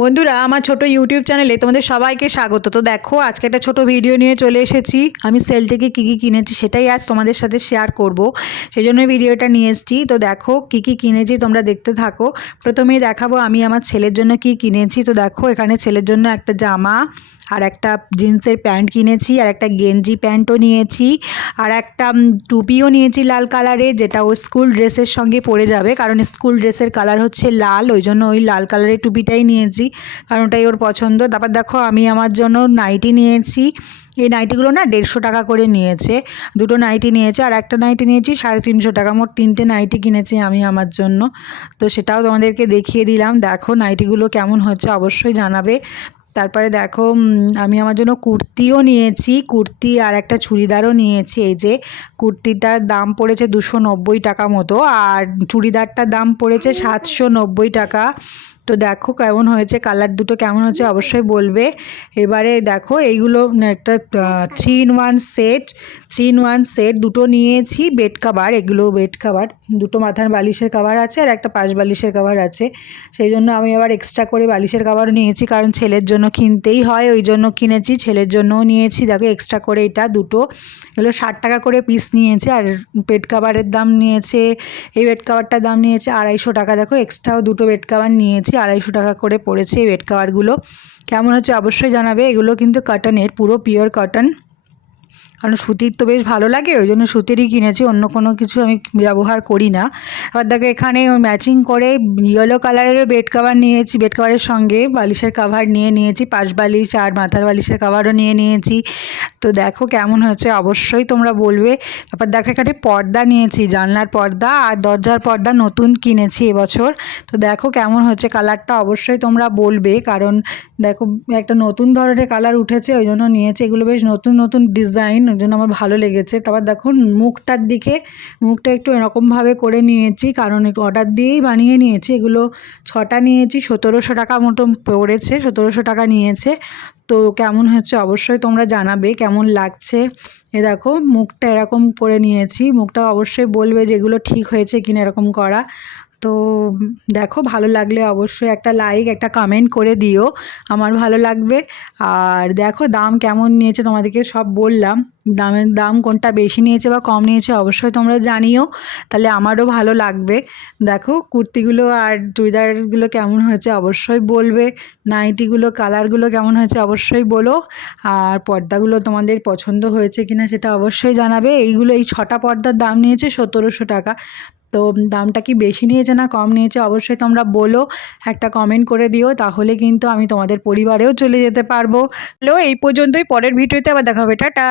বন্ধুরা, আমার ছোট ইউটিউব চ্যানেলে তোমাদের সবাইকে স্বাগত। তো দেখো, আজকে একটা ছোট ভিডিও নিয়ে চলে এসেছি। আমি সেল থেকে কী কী কিনেছি সেটাই আজ তোমাদের সাথে শেয়ার করব। সেই জন্য ভিডিওটা নিয়ে এসেছি। তো দেখো, কী কী কিনেছি তোমরা দেখতে থাকো। প্রথমেই দেখাবো আমি আমার ছেলের জন্য কী কিনেছি। তো দেখো, এখানে ছেলের জন্য একটা জামা, আর একটা জিন্সের প্যান্ট কিনেছি, আর একটা গেঞ্জি প্যান্টও নিয়েছি, আর একটা টুপিও নিয়েছি লাল কালারের যেটা ও স্কুল ড্রেসের সঙ্গে পরে যাবে। কারণ স্কুল ড্রেসের কালার হচ্ছে লাল, ওই জন্য ওই লাল কালারের টুপিটাই নিয়েছি। কারণ ওটাই ওর পছন্দ। তারপর দেখো, আমি আমার জন্য নাইটি নিয়েছি। এই নাইটিগুলো না দেড়শো টাকা করে নিয়েছে। দুটো নাইটি নিয়েছে আর একটা নাইটি নিয়েছি, সাড়ে তিনশো টাকা। মোট তিনটে নাইটি কিনেছি আমি আমার জন্য। তো সেটাও তোমাদেরকে দেখিয়ে দিলাম। দেখো নাইটিগুলো কেমন হচ্ছে, অবশ্যই জানাবে। তারপরে দেখো আমি আমার জন্য কুর্তিও নিয়েছি। কুর্তি আর একটা চুড়িদারও নিয়েছি। এই যে কুর্তিটার দাম পড়েছে দুশো নব্বই টাকা মতো। আর চুড়িদারটার দাম পড়েছে সাতশো নব্বই টাকা। তো দেখো কেমন হয়েছে কালার দুটো কেমন হয়েছে অবশ্যই বলবে। এবারে দেখো এইগুলো একটা three in one set three in one set দুটো নিয়েছি বেড কাভার এগুলো বেড কাভার দুটো মাথার বালিশের কাভার আছে আর একটা পাশ বালিশের কাভার আছে। সেই জন্য আমি আবার এক্সট্রা করে বালিশের কাভার নিয়েছি, কারণ ছেলের জন্য কিনতেই হয়, ওই জন্য কিনেছি, ছেলের জন্যও নিয়েছি। দেখো এক্সট্রা করে এটা দুটো। এগুলো ষাট টাকা করে পিস নিয়েছে আর বেড কাভারের দাম নিয়েছে, এই বেড কাভারটার দাম নিয়েছে আড়াইশো টাকা। দেখো এক্সট্রাও দুটো বেড কাভার নিয়েছি। আড়াইশো টাকা করে পড়েছে এই বেড কাভারগুলো কেমন হচ্ছে অবশ্যই জানাবে, এগুলো কিন্তু কাটনের পুরো পিওর কটন কারণ সুতির তো বেশ ভালো লাগে, ওই জন্য সুতিরই কিনেছি, অন্য কোনো কিছু আমি ব্যবহার করি না। এবার দেখো এখানে ম্যাচিং করে ইয়েলো কালারেরও বেড কাভার নিয়েছি বেড কাভারের সঙ্গে বালিশের কাভার নিয়ে নিয়েছি, পাশ বালিশ আর মাথার বালিশের কাভারও নিয়ে নিয়েছি। তো দেখো কেমন হয়েছে, অবশ্যই তোমরা বলবে। তারপর দেখো এখানে পর্দা নিয়েছি, জানলার পর্দা আর দরজার পর্দা নতুন কিনেছি এবছর। তো দেখো কেমন হচ্ছে কালারটা অবশ্যই তোমরা বলবে, কারণ দেখো একটা নতুন ধরনের কালার উঠেছে, ওই জন্য নিয়েছি। এগুলো বেশ নতুন নতুন ডিজাইন ওই জন্য আমার ভালো লেগেছে। তারপর দেখো মুখটার দিকে, মুখটা একটু এরকমভাবে করে নিয়েছি, কারণ একটু অর্ডার দিয়েই বানিয়ে নিয়েছি। এগুলো ছটা নিয়েছি, সতেরোশো টাকা মতো পড়েছে, সতেরোশো টাকা নিয়েছে। তো কেমন হচ্ছে অবশ্যই তোমরা জানাবে, কেমন লাগছে? এ দেখো, মুখটা এরকম করে নিয়েছি। মুখটা অবশ্যই বলবে যে এগুলো ঠিক হয়েছে কিনা এরকম করা। তো দেখো ভালো লাগলে অবশ্যই একটা লাইক একটা কমেন্ট করে দিও। আমার ভালো লাগবে। আর দেখো দাম কেমন নিয়েছে তোমাদেরকে সব বললাম। দামের দাম কোনটা বেশি নিয়েছে বা কম নিয়েছে অবশ্যই তোমরা জানিও। তাহলে আমারও ভালো লাগবে। দেখো কুর্তিগুলো আর চুড়িদারগুলো কেমন হয়েছে অবশ্যই বলবে। নাইটিগুলো, কালারগুলো কেমন হয়েছে অবশ্যই বলো। আর পর্দাগুলো তোমাদের পছন্দ হয়েছে কিনা সেটা অবশ্যই জানাবে। এইগুলো এই ছটা পর্দার দাম নিয়েছে সতেরোশো টাকা। তো দামটা কি বেশি নিয়েছে না কম নিয়েছে অবশ্যই তোমরা বলো, একটা কমেন্ট করে দিও, তাহলে কিন্তু আমি তোমাদের পরিবারেও চলে যেতে পারব। হ্যালো, এই পর্যন্তই, পরের ভিডিওতে আবার দেখা হবে, টাটা।